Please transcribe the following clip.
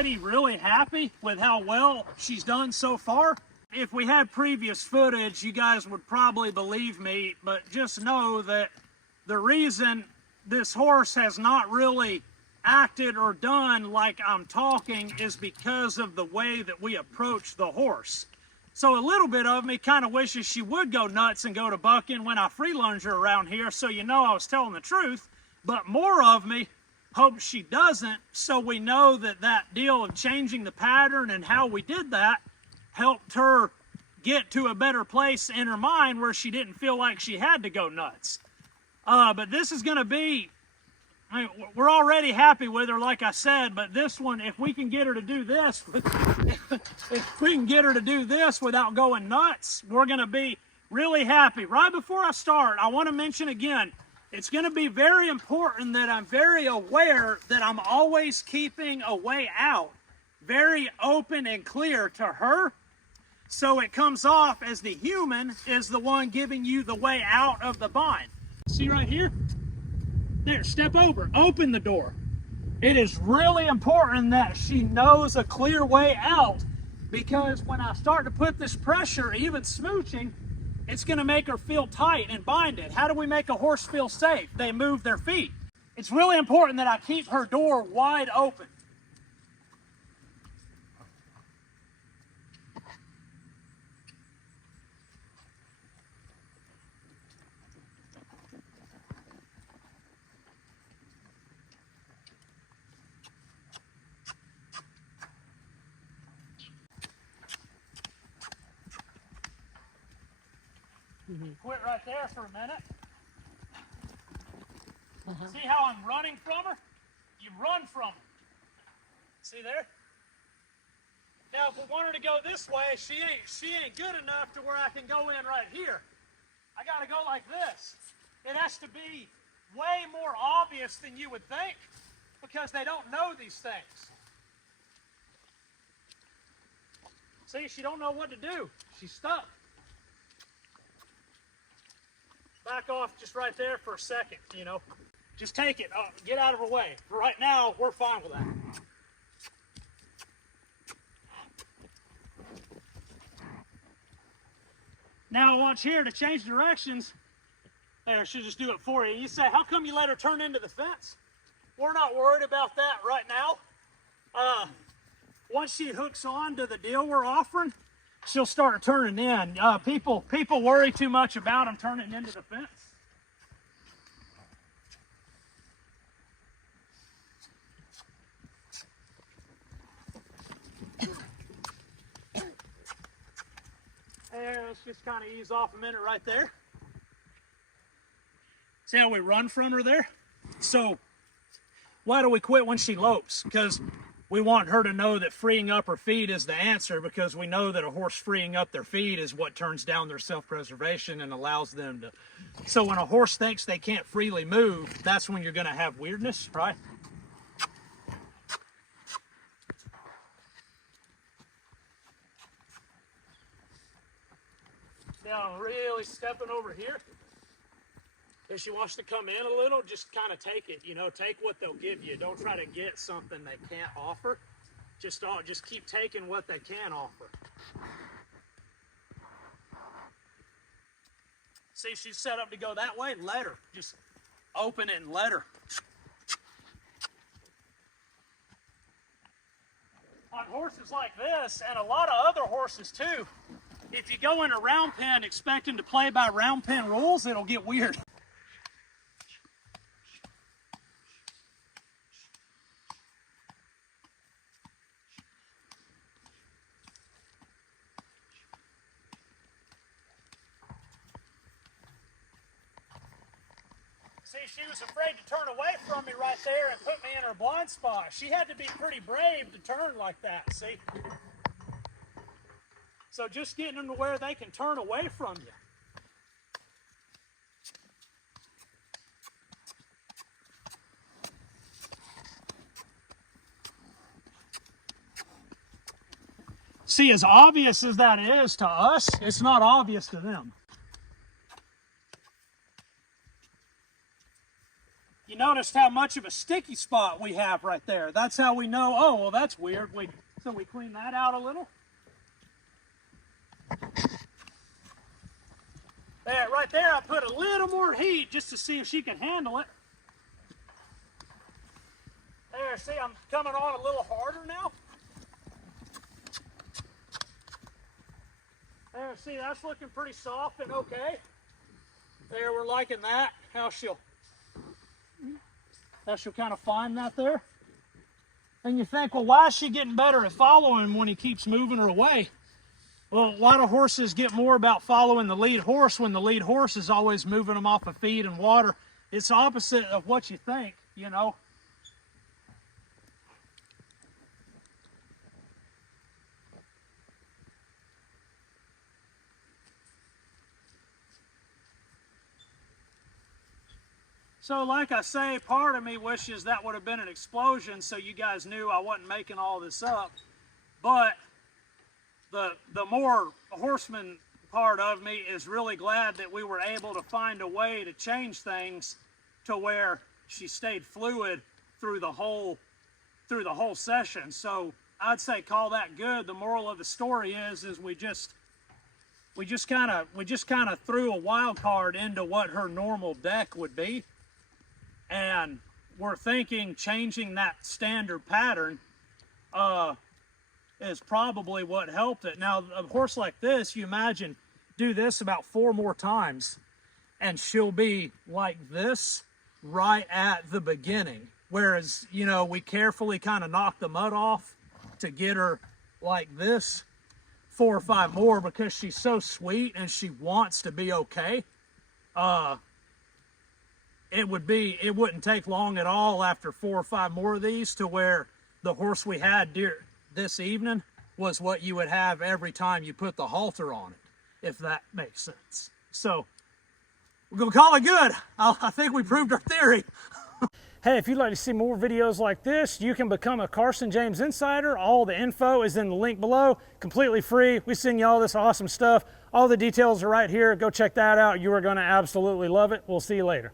already really happy with how well she's done so far. If we had previous footage, you guys would probably believe me, but just know that the reason this horse has not really acted or done like I'm talking is because of the way that we approach the horse. So a little bit of me kind of wishes she would go nuts and go to bucking when I free lunge her around here, so you know I was telling the truth. But more of me hopes she doesn't, so we know that that deal of changing the pattern and how we did that helped her get to a better place in her mind where she didn't feel like she had to go nuts. But this is going to be, I mean, we're already happy with her, like I said, but this one, if we can get her to do this, if we can get her to do this without going nuts, we're going to be really happy. Right before I start, I want to mention again, it's going to be very important that I'm very aware that I'm always keeping a way out, very open and clear to her, so it comes off as the human is the one giving you the way out of the bind. See right here? There, step over, open the door. It is really important that she knows a clear way out, because when I start to put this pressure, even smooching, it's going to make her feel tight and binded. How do we make a horse feel safe? They move their feet. It's really important that I keep her door wide open. Quit right there for a minute. See how I'm running from her? You run from her. See there? Now, if we want her to go this way, she ain't good enough to where I can go in right here. I got to go like this. It has to be way more obvious than you would think, because they don't know these things. See, she don't know what to do. She's stuck. Back off just right there for a second, you know. Just take it, get out of her way. For right now, we're fine with that. Now watch here, to change directions, there, she'll just do it for you. You say, how come you let her turn into the fence? We're not worried about that right now. Once she hooks on to the deal we're offering, she'll start turning in. People worry too much about them turning into the fence. There, let's just kind of ease off a minute right there. See how we run from her there? So, why do we quit when she lopes? Because we want her to know that freeing up her feet is the answer, because we know that a horse freeing up their feet is what turns down their self-preservation and allows them to. So when a horse thinks they can't freely move, that's when you're going to have weirdness, right? Now really stepping over here. If she wants to come in a little, just kind of take it, you know, take what they'll give you. Don't try to get something they can't offer. Just keep taking what they can offer. See, she's set up to go that way, let her. Just open it and let her. On horses like this, and a lot of other horses too, if you go in a round pen expecting to play by round pen rules, it'll get weird. See, she was afraid to turn away from me right there and put me in her blind spot. She had to be pretty brave to turn like that, see? So just getting them to where they can turn away from you. See, as obvious as that is to us, it's not obvious to them. You noticed how much of a sticky spot we have right there. That's how we know, oh, well, that's weird. So we clean that out a little. There, right there, I put a little more heat just to see if she can handle it. There, see, I'm coming on a little harder now. There, see, that's looking pretty soft and okay. There, we're liking that. How she'll kind of find that there. And you think, well, why is she getting better at following when he keeps moving her away? Well, a lot of horses get more about following the lead horse when the lead horse is always moving them off of feed and water. It's the opposite of what you think, you know. So like I say, part of me wishes that would have been an explosion so you guys knew I wasn't making all this up. But the more horseman part of me is really glad that we were able to find a way to change things to where she stayed fluid through the whole session. So I'd say call that good. The moral of the story is we just kind of threw a wild card into what her normal deck would be. And we're thinking changing that standard pattern is probably what helped it. Now, a horse like this, you imagine, do this about 4 more times, and she'll be like this right at the beginning. Whereas, you know, we carefully kind of knock the mud off to get her like this 4 or 5 more because she's so sweet and she wants to be okay. It wouldn't take long at all after 4 or 5 more of these to where the horse we had this evening was what you would have every time you put the halter on it, if that makes sense. So we're gonna call it good. I think we proved our theory. Hey, if you'd like to see more videos like this, you can become a Carson James Insider. All the info is in the link below, completely free. We send you all this awesome stuff. All the details are right here. Go check that out. You are gonna absolutely love it. We'll see you later.